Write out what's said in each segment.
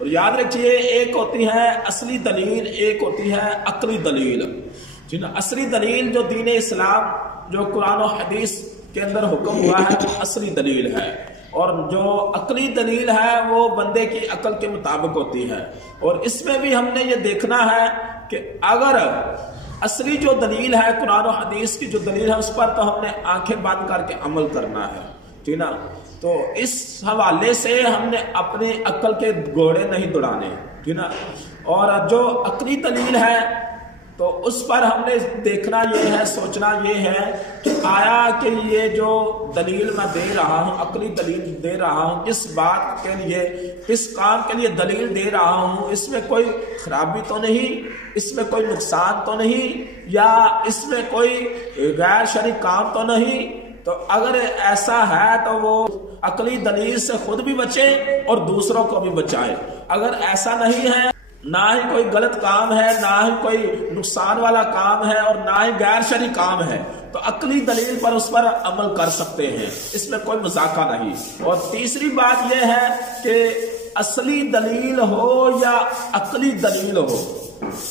اور یاد رکھیے ایک ہوتی ہے اصلی دلیل، ایک ہوتی ہے عقلی دلیل. اصلی دلیل جو دین اسلام جو قرآن و حدیث کے اندر حکم ہوا ہے وہ اصلی دلیل ہے، اور جو عقلی دلیل ہے وہ بندے کی عقل کے مطابق ہوتی ہے. اور اس میں بھی ہم نے یہ دیکھنا ہے کہ اگر اصلی جو دلیل ہے قرآن و حدیث کی جو دلیل ہے اس پر تو ہم نے آنکھیں بند کر کے عمل کرنا ہے، ٹھیک نا. تو اس حوالے سے ہم نے اپنی عقل کے گھوڑے نہیں دوڑانے، ٹھیک نا. اور جو عقلی دلیل ہے تو اس پر ہم نے دیکھنا یہ ہے، سوچنا یہ ہے کہ آیا کہ یہ جو دلیل میں دے رہا ہوں، عقلی دلیل دے رہا ہوں، اس بات کے لیے، اس کام کے لیے دلیل دے رہا ہوں، اس میں کوئی خرابی تو نہیں، اس میں کوئی نقصان تو نہیں، یا اس میں کوئی غیر شرعی کام تو نہیں. تو اگر ایسا ہے تو وہ عقلی دلیل سے خود بھی بچے اور دوسروں کو بھی بچائے. اگر ایسا نہیں ہے، نہ ہی کوئی غلط کام ہے، نہ ہی کوئی نقصان والا کام ہے، اور نہ ہی غیر شرعی کام ہے، تو عقلی دلیل پر اس پر عمل کر سکتے ہیں، اس میں کوئی مذاکرہ نہیں. اور تیسری بات یہ ہے کہ اصلی دلیل ہو یا عقلی دلیل ہو،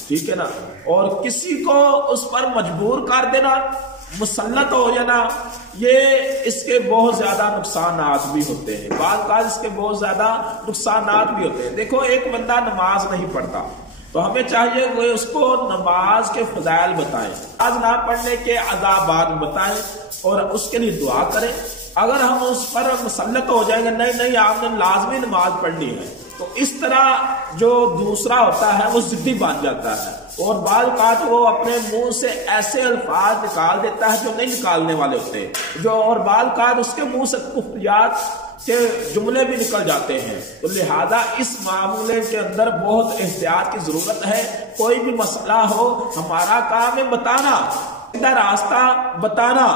ٹھیک ہے نا، اور کسی کو اس پر مجبور کر دینا، مسلط ہو جانا، یہ اس کے بہت زیادہ نقصانات بھی ہوتے ہیں. بعض اوقات اس کے بہت زیادہ نقصانات بھی ہوتے ہیں. دیکھو ایک بندہ نماز نہیں پڑھتا تو ہمیں چاہیے وہ اس کو نماز کے فضائل بتائیں، نماز نہ پڑھنے کے عذابات بتائیں اور اس کے لیے دعا کریں. اگر ہم اس پر مسلط ہو جائیں گے نہیں آپ نے لازمی نماز پڑھنی ہے، تو اس طرح جو دوسرا ہوتا ہے وہ ضدی بن جاتا ہے، اور بعض اوقات وہ اپنے منہ سے ایسے الفاظ نکال دیتا ہے جو نہیں نکالنے والے ہوتے، اور بعض اوقات اس کے منہ سے کفریات کے جملے بھی نکل جاتے ہیں. تو لہذا اس معاملے کے اندر بہت احتیاط کی ضرورت ہے. کوئی بھی مسئلہ ہو، ہمارا کام ہے بتانا، سیدھا راستہ بتانا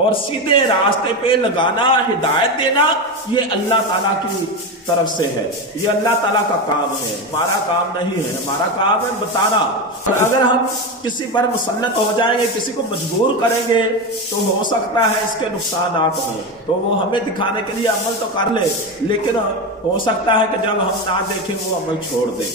اور سیدھے راستے پہ لگانا، ہدایت دینا، یہ اللہ تعالیٰ کی طرف سے ہے، یہ اللہ تعالیٰ کا کام ہے، ہمارا کام نہیں ہے. ہمارا کام ہے بتانا. اور اگر ہم کسی پر مسلط ہو جائیں گے، کسی کو مجبور کریں گے، تو ہو سکتا ہے اس کے نقصانات ہوں. تو وہ ہمیں دکھانے کے لیے عمل تو کر لے، لیکن ہو سکتا ہے کہ جب ہم نہ دیکھیں وہ عمل چھوڑ دیں.